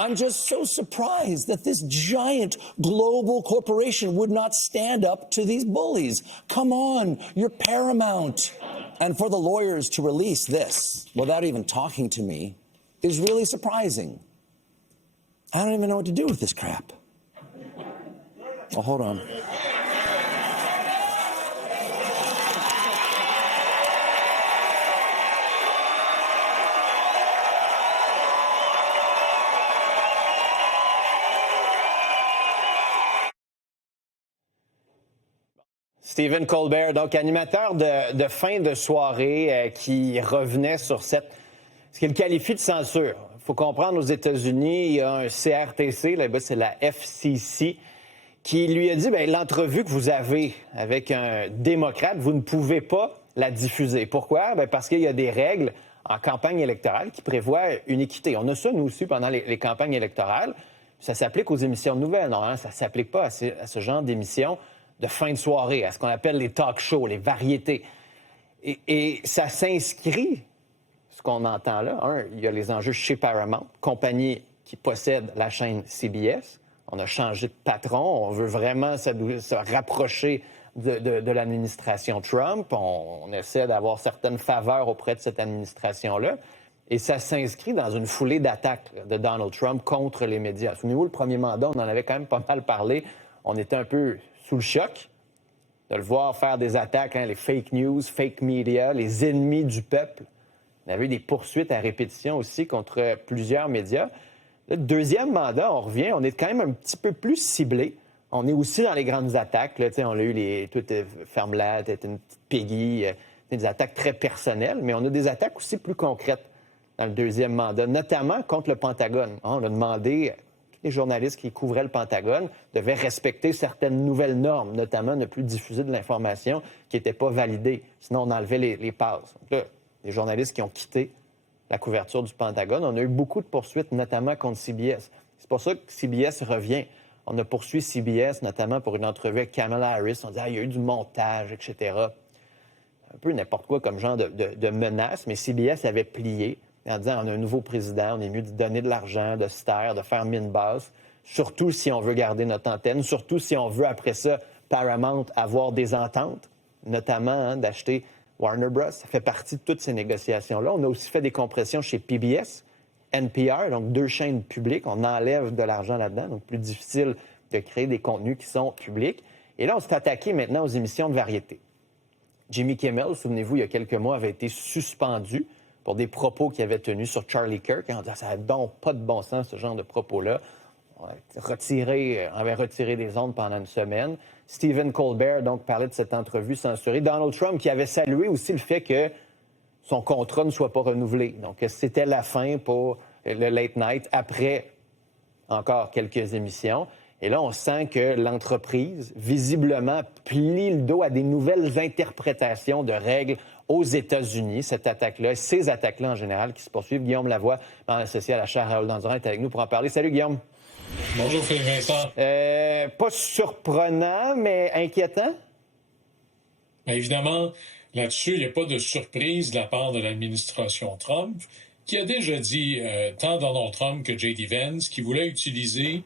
I'm just so surprised that this giant global corporation would not stand up to these bullies. Come on, you're paramount. And for the lawyers to release this without even talking to me is really surprising. I don't even know what to do with this crap. Oh, hold on. Stephen Colbert, donc animateur de fin de soirée qui revenait sur ce qu'il qualifie de censure. Il faut comprendre, aux États-Unis, il y a un CRTC, là-bas c'est la FCC, qui lui a dit, l'entrevue que vous avez avec un démocrate, vous ne pouvez pas la diffuser. Pourquoi? Parce qu'il y a des règles en campagne électorale qui prévoient une équité. On a ça, nous aussi, pendant les campagnes électorales. Ça s'applique aux émissions de nouvelles, non? Ça ne s'applique pas à ce genre d'émissions de fin de soirée, à ce qu'on appelle les talk shows, les variétés. Et ça s'inscrit, ce qu'on entend là. Il y a les enjeux chez Paramount, compagnie qui possède la chaîne CBS. On a changé de patron. On veut vraiment se rapprocher de l'administration Trump. On essaie d'avoir certaines faveurs auprès de cette administration-là. Et ça s'inscrit dans une foulée d'attaques de Donald Trump contre les médias. Souvenez-vous, le premier mandat, on en avait quand même pas mal parlé. On était un peu sous le choc de le voir faire des attaques, les fake news, fake media, les ennemis du peuple. On avait eu des poursuites à répétition aussi contre plusieurs médias. Le deuxième mandat, on revient, on est quand même un petit peu plus ciblé. On est aussi dans les grandes attaques. Là, on a eu toute Ferme-la, une petite Peggy, des attaques très personnelles, mais on a des attaques aussi plus concrètes dans le deuxième mandat, notamment contre le Pentagone. On a demandé les journalistes qui couvraient le Pentagone devaient respecter certaines nouvelles normes, notamment ne plus diffuser de l'information qui n'était pas validée. Sinon, on enlevait les passes. Donc là, les journalistes qui ont quitté la couverture du Pentagone, on a eu beaucoup de poursuites, notamment contre CBS. C'est pour ça que CBS revient. On a poursuivi CBS, notamment pour une entrevue avec Kamala Harris. On dit il y a eu du montage, etc. Un peu n'importe quoi comme genre de menace, mais CBS avait plié en disant on a un nouveau président, on est mieux de donner de l'argent, de se taire, de faire mine basse, surtout si on veut garder notre antenne, surtout si on veut, après ça, Paramount, avoir des ententes, notamment d'acheter Warner Bros. Ça fait partie de toutes ces négociations-là. On a aussi fait des compressions chez PBS, NPR, donc 2 chaînes publiques. On enlève de l'argent là-dedans, donc plus difficile de créer des contenus qui sont publics. Et là, on s'est attaqué maintenant aux émissions de variété. Jimmy Kimmel, souvenez-vous, il y a quelques mois, avait été suspendu pour des propos qu'il avait tenus sur Charlie Kirk. On disait, ça n'a donc pas de bon sens, ce genre de propos-là. On avait retiré des ondes pendant une semaine. Stephen Colbert, donc, parlait de cette entrevue censurée. Donald Trump, qui avait salué aussi le fait que son contrat ne soit pas renouvelé. Donc, c'était la fin pour le late night après encore quelques émissions. Et là, on sent que l'entreprise, visiblement, plie le dos à des nouvelles interprétations de règles aux États-Unis. Cette attaque-là, ces attaques-là en général qui se poursuivent. Guillaume Lavoie, membre associé à la chaire Raoul Dandurand, est avec nous pour en parler. Salut, Guillaume. Bonjour, Philippe Vincent. Pas surprenant, mais inquiétant? Bien, évidemment, là-dessus, il n'y a pas de surprise de la part de l'administration Trump, qui a déjà dit, tant Donald Trump que J.D. Vance, qui voulait utiliser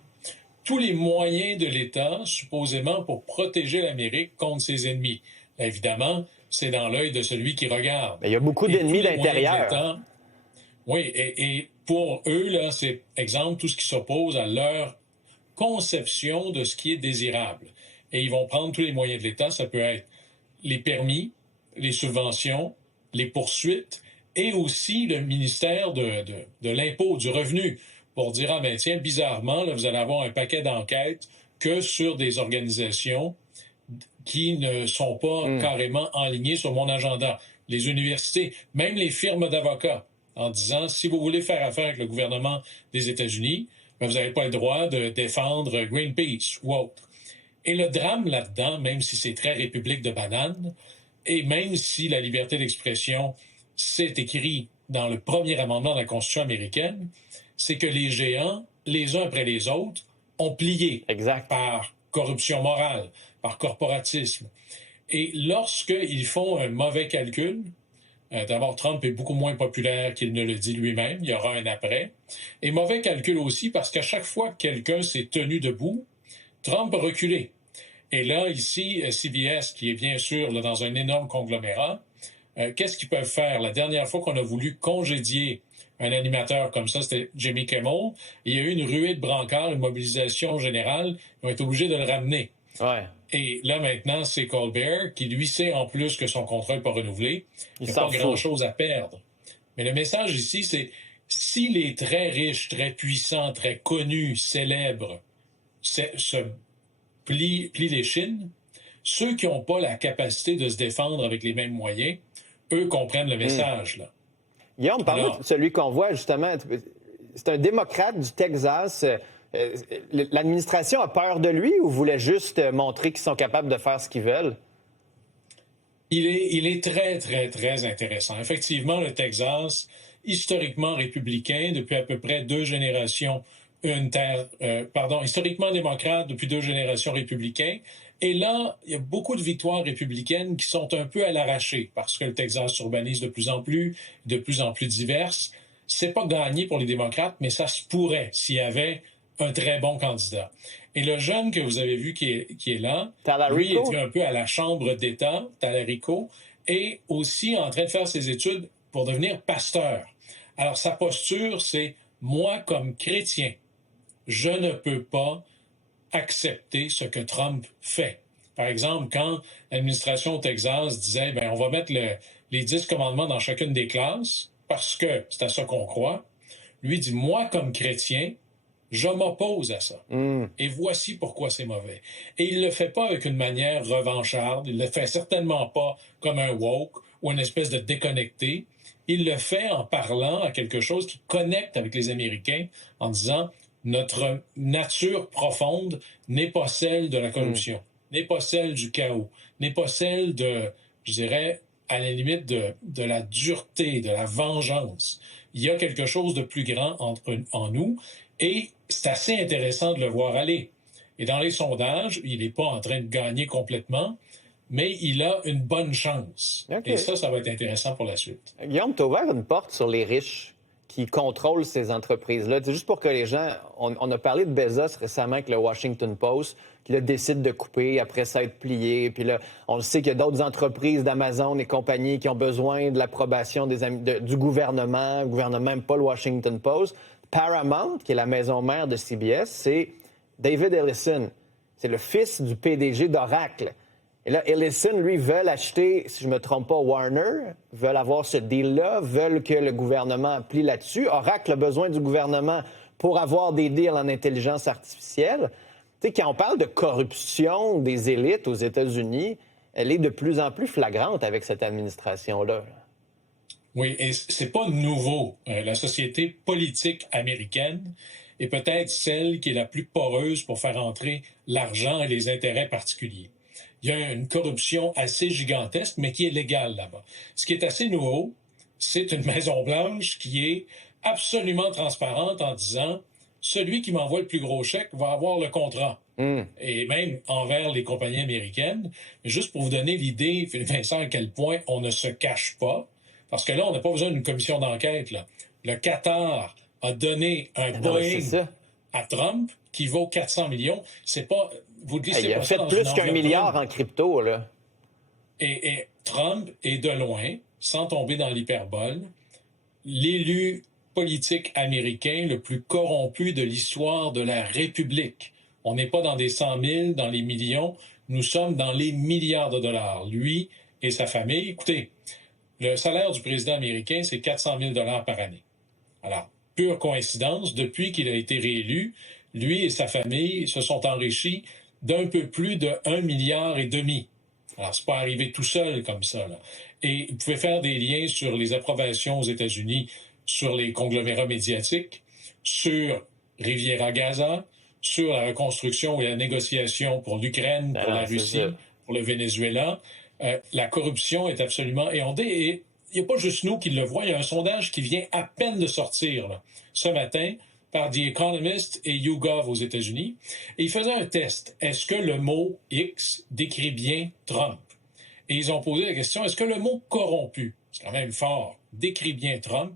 tous les moyens de l'État, supposément, pour protéger l'Amérique contre ses ennemis. Bien, évidemment, c'est dans l'œil de celui qui regarde. Mais il y a beaucoup d'ennemis d'intérieur. Oui, et pour eux, là, c'est, exemple, tout ce qui s'oppose à leur conception de ce qui est désirable. Et ils vont prendre tous les moyens de l'État. Ça peut être les permis, les subventions, les poursuites et aussi le ministère de l'impôt, du revenu, pour dire, tiens, bizarrement, là, vous allez avoir un paquet d'enquêtes que sur des organisations qui ne sont pas carrément enlignées sur mon agenda. Les universités, même les firmes d'avocats, en disant, si vous voulez faire affaire avec le gouvernement des États-Unis, vous n'avez pas le droit de défendre Greenpeace ou autre. Et le drame là-dedans, même si c'est très République de banane, et même si la liberté d'expression, c'est écrit dans le premier amendement de la Constitution américaine, c'est que les géants, les uns après les autres, ont plié par corruption morale, par corporatisme. Et lorsqu'ils font un mauvais calcul, D'abord, Trump est beaucoup moins populaire qu'il ne le dit lui-même. Il y aura un après. Et mauvais calcul aussi parce qu'à chaque fois que quelqu'un s'est tenu debout, Trump a reculé. Et là, ici, CBS, qui est bien sûr là, dans un énorme conglomérat, qu'est-ce qu'ils peuvent faire? La dernière fois qu'on a voulu congédier un animateur comme ça, c'était Jimmy Kimmel. Il y a eu une ruée de brancards, une mobilisation générale. Ils ont été obligés de le ramener. Ouais. Et là, maintenant, c'est Colbert qui, lui, sait en plus que son contrat n'est pas renouvelé. Il n'y a pas grand-chose à perdre. Mais le message ici, c'est si les très riches, très puissants, très connus, célèbres se plient les chines, ceux qui n'ont pas la capacité de se défendre avec les mêmes moyens, eux comprennent le message, là. Guillaume, parle-nous de celui qu'on voit, justement. C'est un démocrate du Texas. L'administration a peur de lui ou voulait juste montrer qu'ils sont capables de faire ce qu'ils veulent? Il est très, très, très intéressant. Effectivement, le Texas, historiquement républicain depuis à peu près 2 générations, historiquement démocrate depuis 2 générations républicain. Et là, il y a beaucoup de victoires républicaines qui sont un peu à l'arraché parce que le Texas s'urbanise de plus en plus diverse. C'est pas gagné pour les démocrates, mais ça se pourrait s'il y avait un très bon candidat. Et le jeune que vous avez vu qui est là, lui était un peu à la Chambre d'État, Talarico, et aussi en train de faire ses études pour devenir pasteur. Alors, sa posture, c'est « moi, comme chrétien, je ne peux pas accepter ce que Trump fait. » Par exemple, quand l'administration au Texas disait « on va mettre les 10 commandements dans chacune des classes, parce que c'est à ça qu'on croit », lui dit « moi, comme chrétien, je m'oppose à ça. Et voici pourquoi c'est mauvais. » Et il ne le fait pas avec une manière revancharde. Il ne le fait certainement pas comme un woke ou une espèce de déconnecté. Il le fait en parlant à quelque chose qui connecte avec les Américains en disant « notre nature profonde n'est pas celle de la corruption, n'est pas celle du chaos, n'est pas celle de, je dirais, à la limite de la dureté, de la vengeance. Il y a quelque chose de plus grand en nous. » Et c'est assez intéressant de le voir aller. Et dans les sondages, il n'est pas en train de gagner complètement, mais il a une bonne chance. Okay. Et ça va être intéressant pour la suite. Guillaume, tu as ouvert une porte sur les riches qui contrôlent ces entreprises-là. C'est juste pour que les gens... On a parlé de Bezos récemment avec le Washington Post, qui là, décide de couper, après ça être plié. Puis là, on le sait qu'il y a d'autres entreprises d'Amazon et compagnie qui ont besoin de l'approbation du gouvernement. Le gouvernement n'aime pas le Washington Post. Paramount, qui est la maison mère de CBS, c'est David Ellison. C'est le fils du PDG d'Oracle. Et là, Ellison, lui, veulent acheter, si je ne me trompe pas, Warner, veulent avoir ce deal-là, veulent que le gouvernement plie là-dessus. Oracle a besoin du gouvernement pour avoir des deals en intelligence artificielle. Tu sais, quand on parle de corruption des élites aux États-Unis, elle est de plus en plus flagrante avec cette administration-là. Oui, et c'est pas nouveau. La société politique américaine est peut-être celle qui est la plus poreuse pour faire entrer l'argent et les intérêts particuliers. Il y a une corruption assez gigantesque, mais qui est légale là-bas. Ce qui est assez nouveau, c'est une Maison-Blanche qui est absolument transparente en disant « celui qui m'envoie le plus gros chèque va avoir le contrat ». Et même envers les compagnies américaines. Juste pour vous donner l'idée, Vincent, à quel point on ne se cache pas, parce que là, on n'a pas besoin d'une commission d'enquête, là. Le Qatar a donné un Boeing à Trump qui vaut 400 millions. C'est pas... Vous glissez il a fait plus qu'1 milliard en crypto, là. Et Trump est de loin, sans tomber dans l'hyperbole, l'élu politique américain le plus corrompu de l'histoire de la République. On n'est pas dans des 100 000, dans les millions. Nous sommes dans les milliards de dollars. Lui et sa famille. Écoutez, le salaire du président américain, c'est 400 000 $ par année. Alors, pure coïncidence, depuis qu'il a été réélu, lui et sa famille se sont enrichis d'un peu plus de 1,5 milliard. Alors, c'est pas arrivé tout seul comme ça, là. Et vous pouvez faire des liens sur les approbations aux États-Unis, sur les conglomérats médiatiques, sur Riviera-Gaza, sur la reconstruction et la négociation pour l'Ukraine, pour la Russie, pour le Venezuela. La corruption est absolument éhondée. Et il n'y a pas juste nous qui le voient. Il y a un sondage qui vient à peine de sortir là, ce matin par The Economist et YouGov aux États-Unis. Et ils faisaient un test. Est-ce que le mot X décrit bien Trump? Et ils ont posé la question, est-ce que le mot corrompu c'est quand même fort, décrit bien Trump,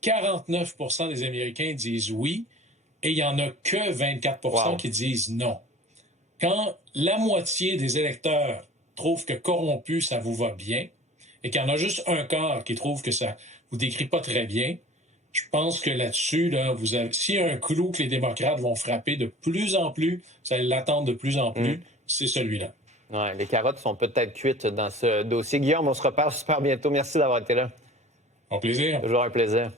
49 des Américains disent oui, et il n'y en a que 24 qui disent non. Quand la moitié des électeurs trouvent que corrompu, ça vous va bien, et qu'il y en a juste un quart qui trouve que ça vous décrit pas très bien, je pense que là-dessus, là, s'il y a un clou que les démocrates vont frapper de plus en plus, ça l'attendre de plus en plus, c'est celui-là. Ouais, les carottes sont peut-être cuites dans ce dossier. Guillaume, on se reparle super bientôt. Merci d'avoir été là. Au plaisir. Toujours un plaisir.